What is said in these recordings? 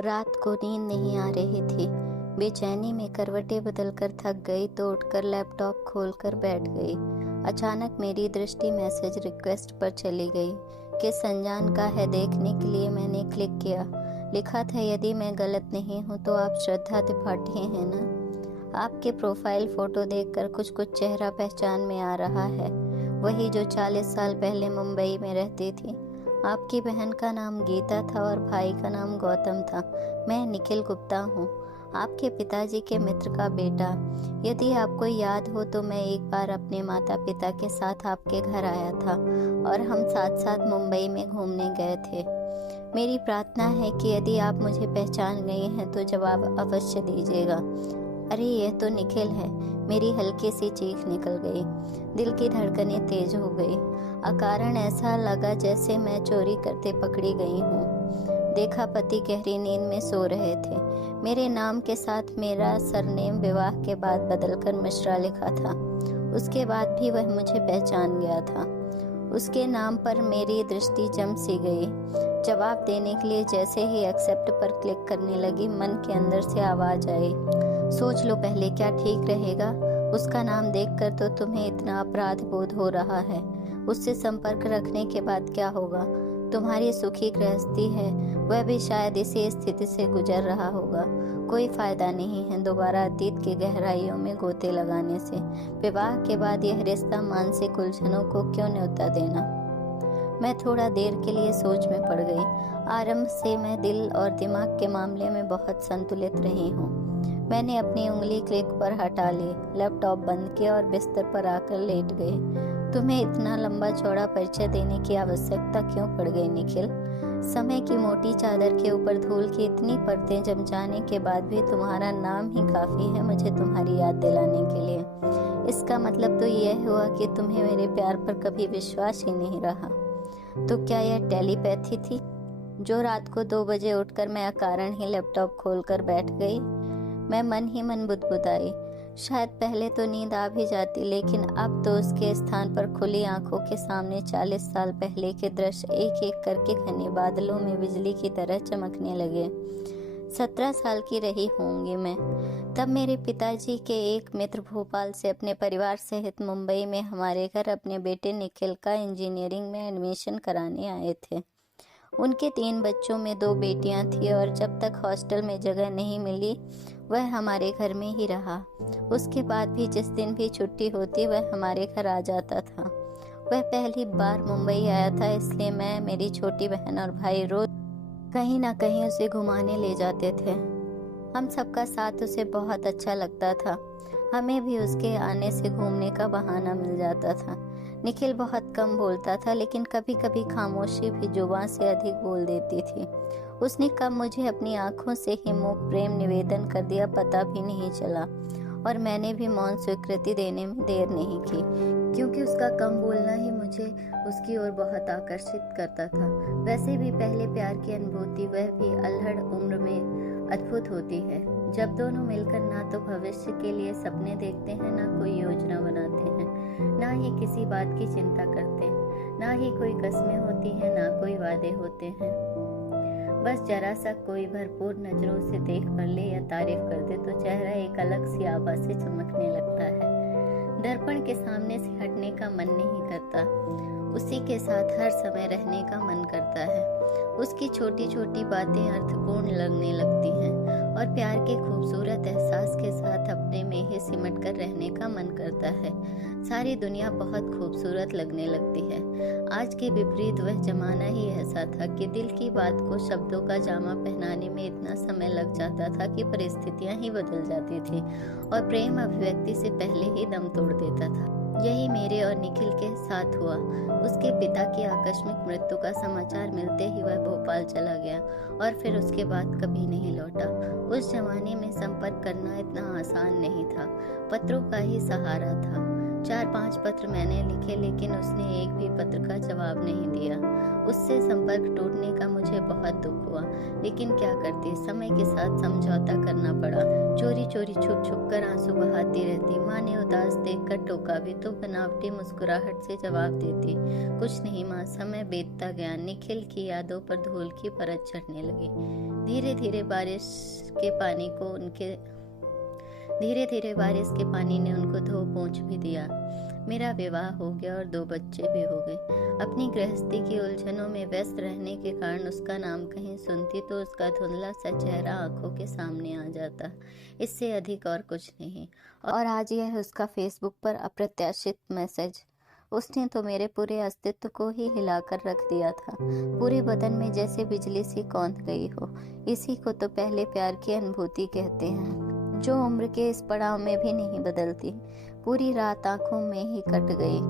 रात को नींद नहीं आ रही थी। बेचैनी में करवटें बदलकर थक गई तो उठकर लैपटॉप खोलकर बैठ गई। अचानक मेरी दृष्टि मैसेज रिक्वेस्ट पर चली गई। किस अनजान का है देखने के लिए मैंने क्लिक किया। लिखा था, यदि मैं गलत नहीं हूँ तो आप श्रद्धा त्रिपाठी हैं ना। आपके प्रोफाइल फोटो देखकर कुछ कुछ चेहरा पहचान में आ रहा है। वही जो 40 साल पहले मुंबई में रहती थी। आपकी बहन का नाम गीता था और भाई का नाम गौतम था। मैं निखिल गुप्ता हूँ, आपके पिताजी के मित्र का बेटा। यदि आपको याद हो तो मैं एक बार अपने माता पिता के साथ आपके घर आया था और हम साथ साथ मुंबई में घूमने गए थे। मेरी प्रार्थना है कि यदि आप मुझे पहचान गए हैं तो जवाब अवश्य दीजिएगा। अरे यह तो निखिल है। मेरी हल्की सी चीख निकल गई। दिल की धड़कनें तेज हो गई। अकारण ऐसा लगा जैसे मैं चोरी करते पकड़ी गई हूँ। देखा पति गहरी नींद में सो रहे थे। मेरे नाम के साथ मेरा सरनेम विवाह के बाद बदलकर मिश्रा लिखा था। उसके बाद भी वह मुझे पहचान गया था। उसके नाम पर मेरी दृष्टि जम सी गई। जवाब देने के लिए जैसे ही एक्सेप्ट पर क्लिक करने लगी, मन के अंदर से आवाज आई, सोच लो पहले, क्या ठीक रहेगा? उसका नाम देखकर तो तुम्हें इतना अपराध बोध हो रहा है। उससे संपर्क रखने के बाद क्या होगा? तुम्हारी सुखी गृहस्थी है, वह भी शायद इसी स्थिति से गुजर रहा होगा। कोई फायदा नहीं है दोबारा अतीत की गहराइयों में गोते लगाने से। विवाह के बाद यह रिश्ता मानसिक उलझनों को क्यों न्योता देना? मैं थोड़ा देर के लिए सोच में पड़ गई। आरंभ से मैं दिल और दिमाग के मामले में बहुत संतुलित रही हूँ। मैंने अपनी उंगली क्लिक पर हटा ली, लैपटॉप बंद किया और बिस्तर पर आकर लेट गई। तुम्हें इतना लंबा चौड़ा परिचय देने की आवश्यकता क्यों पड़ गई निखिल? समय की मोटी चादर के ऊपर धूल की इतनी परतें जम जाने के बाद भी तुम्हारा नाम ही काफी है मुझे तुम्हारी याद दिलाने के लिए। इसका मतलब तो यह हुआ कि तुम्हें मेरे प्यार पर कभी विश्वास ही नहीं रहा। तो क्या यह टेलीपैथी थी जो रात को 2 बजे उठकर मैं अकारण ही लैपटॉप खोलकर बैठ गई? मैं मन ही मन बुदबुदाई। शायद पहले तो नींद आ भी जाती, लेकिन अब तो उसके स्थान पर खुली आंखों के सामने 40 साल पहले के दृश्य एक एक करके घने बादलों में बिजली की तरह चमकने लगे। 17 साल की रही होंगी मैं। तब मेरे पिताजी के एक मित्र भोपाल से अपने परिवार सहित मुंबई में हमारे घर अपने बेटे निखिल का इंजीनियरिंग में एडमिशन कराने आए थे। उनके 3 बच्चों में 2 बेटियां थी और जब तक हॉस्टल में जगह नहीं मिली वह हमारे घर में ही रहा। उसके बाद भी जिस दिन भी छुट्टी होती वह हमारे घर आ जाता था। वह पहली बार मुंबई आया था, इसलिए मैं, मेरी छोटी बहन और भाई रोज कहीं ना कहीं उसे घुमाने ले जाते थे। हम सबका साथ उसे बहुत अच्छा लगता था। हमें भी उसके आने से घूमने का बहाना मिल जाता था। निखिल बहुत कम बोलता था, लेकिन कभी कभी खामोशी भी जुबान से अधिक बोल देती थी। उसने कब मुझे अपनी आंखों से ही मूक प्रेम निवेदन कर दिया पता भी नहीं चला, और मैंने भी मौन स्वीकृति देने में देर नहीं की, क्योंकि उसका कम बोलना ही मुझे उसकी ओर बहुत आकर्षित करता था। वैसे भी पहले प्यार की अनुभूति, वह भी अल्हड़ उम्र में, अद्भुत होती है। जब दोनों मिलकर ना तो भविष्य के लिए सपने देखते हैं, ना कोई योजना बनाते हैं, ना ही किसी बात की चिंता करते हैं, ना ही कोई कस्में होती हैं, ना कोई वादे होते हैं। बस जरा सा कोई भरपूर नजरों से देख कर ले या तारीफ कर दे तो चेहरा एक अलग सी आभा से चमकने लगता है। दर्पण के सामने से हटने का मन नहीं करता। उसी के साथ हर समय रहने का मन करता है। उसकी छोटी छोटी बातें अर्थपूर्ण लगने लगती हैं और प्यार के खूबसूरत एहसास के साथ अपने में ही सिमट कर रहने का मन करता है। सारी दुनिया बहुत खूबसूरत लगने लगती है। आज के विपरीत वह जमाना ही ऐसा था कि दिल की बात को शब्दों का जामा पहनाने में इतना समय लग जाता था कि परिस्थितियां ही बदल जाती थी और प्रेम अभिव्यक्ति से पहले ही दम तोड़ देता था। यही मेरे और निखिल के साथ हुआ। उसके पिता की आकस्मिक मृत्यु का समाचार मिलते ही वह भोपाल चला गया और फिर उसके बाद कभी नहीं लौटा। उस जमाने में संपर्क करना इतना आसान नहीं था। पत्रों का ही सहारा था। 4-5 पत्र मैंने लिखे, लेकिन उसने एक भी पत्र का जवाब नहीं दिया। उससे संपर्क टूटने का मुझे बहुत दुख हुआ, लेकिन क्या करती, समय के साथ समझौता करना पड़ा। चोरी चोरी छुप छुप कर आंसू बहाती रहती। माँ ने उदास देखकर टोका भी तो बनावटी मुस्कुराहट से जवाब देती, कुछ नहीं माँ, समय बीतता गया। निखिल की यादों पर धूल की परत चढ़ने लगी। धीरे धीरे बारिश के पानी ने उनको धो पोंछ भी दिया। मेरा विवाह हो गया और 2 बच्चे भी हो गए। अपनी गृहस्थी की उलझनों में व्यस्त रहने के कारण उसका नाम कहीं सुनती तो उसका धुंधला सा चेहरा आंखों के सामने आ जाता, इससे अधिक और कुछ नहीं। और आज यह उसका फेसबुक पर अप्रत्याशित मैसेज। उसने तो मेरे पूरे अस्तित्व को ही हिलाकर रख दिया था। पूरे बदन में जैसे बिजली सी कौंध गई हो। इसी को तो पहले प्यार की अनुभूति कहते हैं, जो उम्र के इस पड़ाव में भी नहीं बदलती। पूरी रात आंखों में ही कट गई।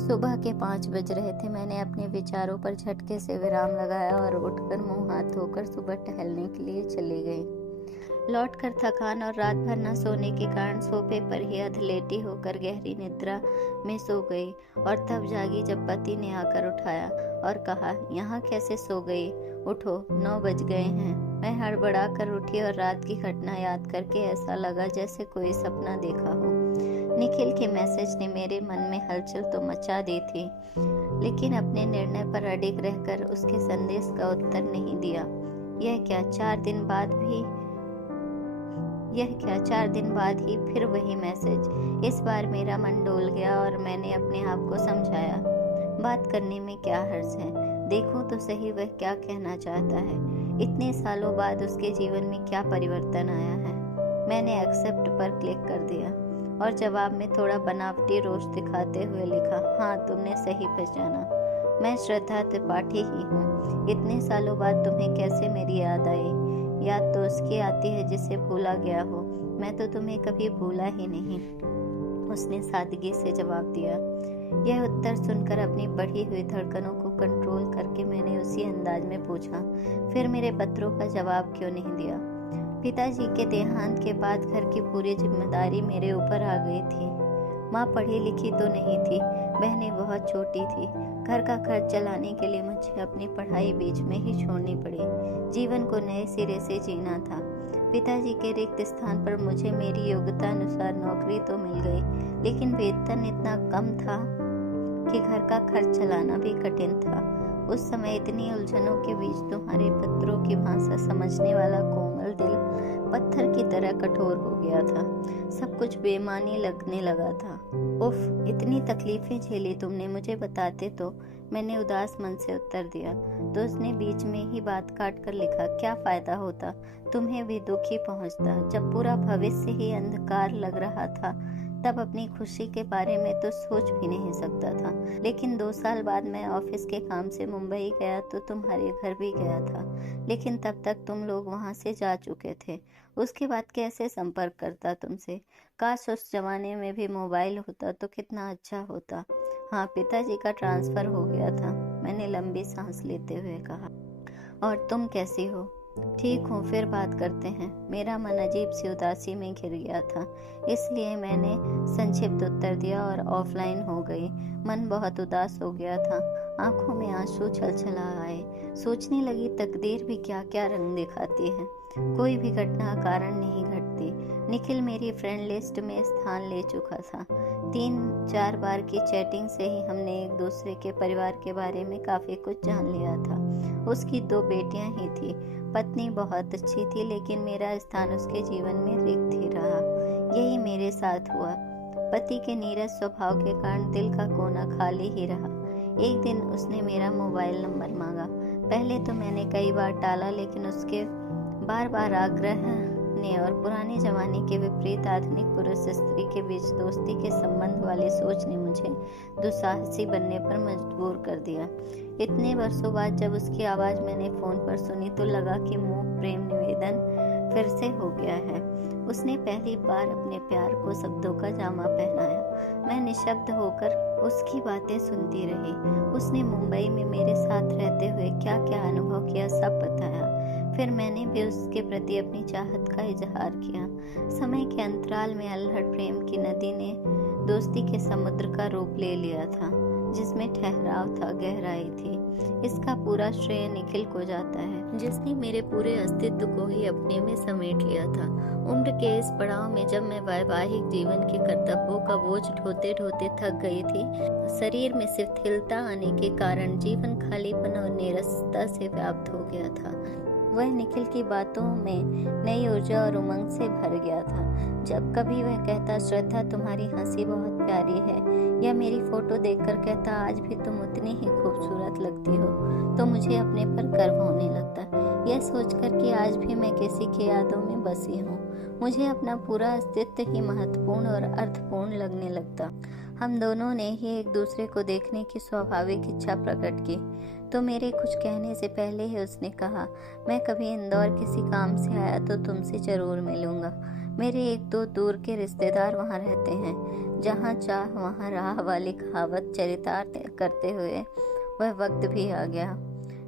सुबह के 5 बज रहे थे। मैंने अपने विचारों पर झटके से विराम लगाया और उठकर मुंह हाथ धोकर सुबह टहलने के लिए चली गई। लौटकर थकान और रात भर न सोने के कारण सोफे पर ही अधलेटी होकर गहरी निद्रा में सो गई और तब जागी जब पति ने आकर उठाया और कहा, यहाँ कैसे सो गई, उठो, 9 बज गए हैं। मैं हड़बड़ा कर उठी और रात की घटना याद करके ऐसा लगा जैसे कोई सपना देखा हो। निखिल के मैसेज ने मेरे मन में हलचल तो मचा दी थी, लेकिन अपने निर्णय पर अडिग रहकर उसके संदेश का उत्तर नहीं दिया। यह क्या 4 दिन बाद ही फिर वही मैसेज। इस बार मेरा मन डोल गया और मैंने अपने आप को समझाया, बात करने में क्या हर्ज है, देखो तो सही वह क्या कहना चाहता है। इतने सालों बाद उसके जीवन में क्या परिवर्तन आया है। मैंने एक्सेप्ट पर क्लिक कर दिया और जवाब में थोड़ा बनावटी रोष दिखाते हुए लिखा, हाँ तुमने सही पहचाना, मैं श्रद्धा त्रिपाठी ही हूँ। इतने सालों बाद तुम्हें कैसे मेरी याद आई? याद तो उसकी आती है जिसे भूला गया हो, मैं तो तुम्हें कभी भूला ही नहीं, उसने सादगी से जवाब दिया। यह उत्तर सुनकर अपनी बढ़ी हुई धड़कनों को कंट्रोल करके मैंने उसी अंदाज में पूछा, फिर मेरे पत्रों का जवाब क्यों नहीं दिया? पिताजी के देहांत के बाद घर की पूरी जिम्मेदारी मेरे ऊपर आ गई थी। माँ पढ़ी लिखी तो नहीं थी, बहनें बहुत छोटी थी। घर का खर्च चलाने के लिए मुझे अपनी पढ़ाई बीच में ही छोड़नी पड़ी। जीवन को नए सिरे से जीना था। पिताजी के रिक्त स्थान पर मुझे मेरी योग्यता अनुसार नौकरी तो मिल गई, लेकिन वेतन इतना कम था कि घर का खर्च चलाना भी कठिन था। उस समय इतनी उलझनों के बीच तुम्हारे पत्रों की भाषा समझने वाला कोमल दिल पत्थर की तरह कठोर हो गया था। सब कुछ बेमानी लगने लगा था। उफ, इतनी तकलीफें झेली तुमने, मुझे बताते तो, मैंने उदास मन से उत्तर दिया। तो उसने बीच में ही बात काट कर लिखा, क्या फायदा होता, तुम्हें भी दुख ही पहुंचता। जब पूरा भविष्य ही अंधकार लग रहा था तब अपनी खुशी के बारे में तो सोच भी नहीं सकता था। लेकिन 2 साल बाद मैं ऑफिस के काम से मुंबई गया तो तुम्हारे घर भी गया था, लेकिन तब तक तुम लोग वहां से जा चुके थे। उसके बाद कैसे संपर्क करता तुमसे? काश उस जमाने में भी मोबाइल होता तो कितना अच्छा होता। हाँ, पिताजी का ट्रांसफर हो गया था, मैंने लंबी सांस लेते हुए कहा। और तुम कैसी हो? ठीक हूँ, फिर बात करते हैं। मेरा मन अजीब सी उदासी में घिर गया था, इसलिए मैंने संक्षिप्त उत्तर दिया और ऑफलाइन हो गई। मन बहुत उदास हो गया था, आंखों में आंसू छलछला आए। सोचने लगी तकदीर भी क्या क्या रंग दिखाती है, कोई भी घटना कारण नहीं घटती। निखिल मेरी फ्रेंड लिस्ट में स्थान ले चुका था। 3-4 बार की चैटिंग से ही हमने एक दूसरे के परिवार के बारे में काफी कुछ जान लिया था। उसकी 2 बेटियां ही थी। पत्नी बहुत अच्छी थी, लेकिन मेरा स्थान उसके जीवन में रिक्त ही रहा। यही मेरे साथ हुआ। पति के नीरस स्वभाव के कारण दिल का कोना खाली ही रहा। एक दिन उसने मेरा मोबाइल नंबर मांगा। पहले तो मैंने कई बार टाला, लेकिन उसके बार बार आग्रह ने और पुराने जमाने के विपरीत आधुनिक पुरुष स्त्री के बीच दोस्ती के संबंध वाली सोच ने मुझे दुस्साहसी बनने पर मजबूर कर दिया। इतने वर्षों बाद जब उसकी आवाज़ मैंने फ़ोन पर सुनी तो लगा कि मूक प्रेम निवेदन फिर से हो गया है। उसने पहली बार अपने प्यार को शब्दों का जामा पहनाया। मैं निशब्द होकर उसकी बातें सुनती रही। उसने मुंबई में मेरे साथ रहते हुए क्या क्या अनुभव किया सब बताया। फिर मैंने भी उसके प्रति अपनी चाहत का इजहार किया। समय के अंतराल में अल्हड़ प्रेम की नदी ने दोस्ती के समुद्र का रूप ले लिया था, जिसमें ठहराव था, गहराई थी। इसका पूरा श्रेय निखिल को जाता है, जिसने मेरे पूरे अस्तित्व को ही अपने में समेट लिया था। उम्र के इस पड़ाव में जब मैं वैवाहिक जीवन के कर्तव्यों का बोझ ढोते ढोते थक गई थी, शरीर में शिथिलता आने के कारण जीवन खालीपन और नीरसता से व्याप्त हो गया था। वह निखिल की बातों में नई ऊर्जा और उमंग से भर गया था। जब कभी वह कहता, श्रद्धा तुम्हारी हंसी बहुत प्यारी है, या मेरी फोटो देखकर कहता, आज भी तुम उतनी ही खूबसूरत लगती हो, तो मुझे अपने पर गर्व होने लगता। यह सोचकर कि आज भी मैं किसी की यादों में बसी हूँ, मुझे अपना पूरा अस्तित्व ही महत्वपूर्ण और अर्थपूर्ण लगने लगता। हम दोनों ने ही एक दूसरे को देखने की स्वाभाविक इच्छा प्रकट की, तो मेरे कुछ कहने से पहले ही उसने कहा, मैं कभी इंदौर किसी काम से आया तो तुमसे जरूर मिलूंगा। मेरे एक दो दूर के रिश्तेदार वहाँ रहते हैं। जहाँ चाह वहाँ राह वाली कहावत चरितार्थ करते हुए वह वक्त भी आ गया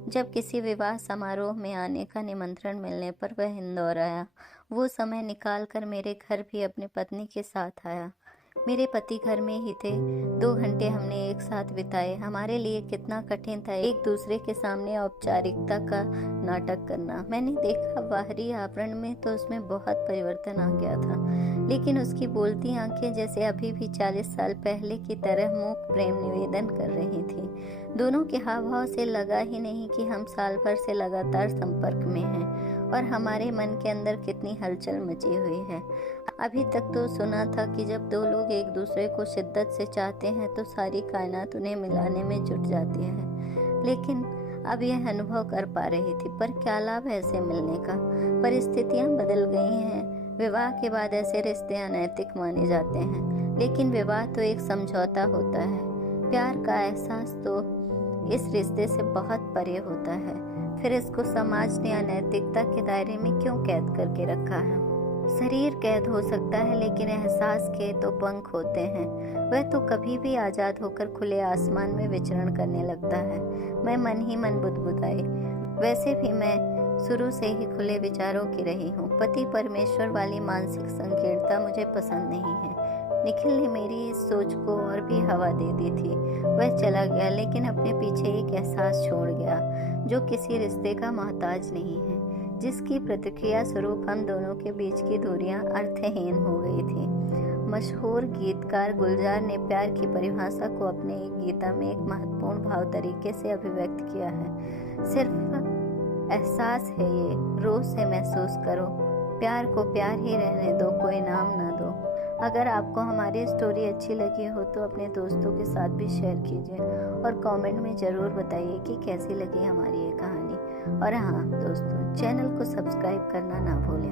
जब किसी विवाह समारोह में आने का निमंत्रण मिलने पर वह इंदौर आया। वो समय निकाल कर मेरे घर भी अपनी पत्नी के साथ आया। मेरे पति घर में ही थे। 2 घंटे हमने एक साथ बिताए। हमारे लिए कितना कठिन था एक दूसरे के सामने औपचारिकता का नाटक करना। मैंने देखा बाहरी आवरण में तो उसमें बहुत परिवर्तन आ गया था, लेकिन उसकी बोलती आंखें जैसे अभी भी 40 साल पहले की तरह मूक प्रेम निवेदन कर रही थी। दोनों के हाव भाव से लगा ही नहीं कि हम साल भर से लगातार संपर्क में हैं और हमारे मन के अंदर कितनी हलचल मची हुई है। अभी तक तो सुना था कि जब दो लोग एक दूसरे को शिद्दत से चाहते हैं तो सारी कायनात उन्हें मिलाने में जुट जाती है, लेकिन अब यह अनुभव कर पा रही थी। पर क्या लाभ ऐसे मिलने का? परिस्थितियां बदल गई हैं। विवाह के बाद ऐसे रिश्ते अनैतिक माने जाते हैं, लेकिन विवाह तो एक समझौता होता है। प्यार का एहसास तो इस रिश्ते से बहुत परे होता है। फिर इसको समाज ने अनैतिकता के दायरे में क्यों कैद करके रखा है? शरीर कैद हो सकता है, लेकिन एहसास के तो पंख होते हैं। वह तो कभी भी आजाद होकर खुले आसमान में विचरण करने लगता है। मैं मन ही मन बुदबुदाई। वैसे भी मैं शुरू से ही खुले विचारों की रही हूँ। पति परमेश्वर वाली मानसिक संकीर्णता मुझे पसंद नहीं है। निखिल ने मेरी इस सोच को और भी हवा दे दी थी। वह चला गया, लेकिन अपने पीछे एक एहसास छोड़ गया जो किसी रिश्ते का मोहताज नहीं है, जिसकी प्रतिक्रिया स्वरूप हम दोनों के बीच की दूरियां अर्थहीन हो गई थी। मशहूर गीतकार गुलजार ने प्यार की परिभाषा को अपने एक गीता में एक महत्वपूर्ण भाव तरीके से अभिव्यक्त किया है। सिर्फ एहसास है ये, रोज से महसूस करो। प्यार को प्यार ही रहने दो, कोई नाम ना दो। अगर आपको हमारी स्टोरी अच्छी लगी हो तो अपने दोस्तों के साथ भी शेयर कीजिए और कमेंट में ज़रूर बताइए कि कैसी लगी हमारी ये कहानी। और हाँ दोस्तों, चैनल को सब्सक्राइब करना ना भूलें।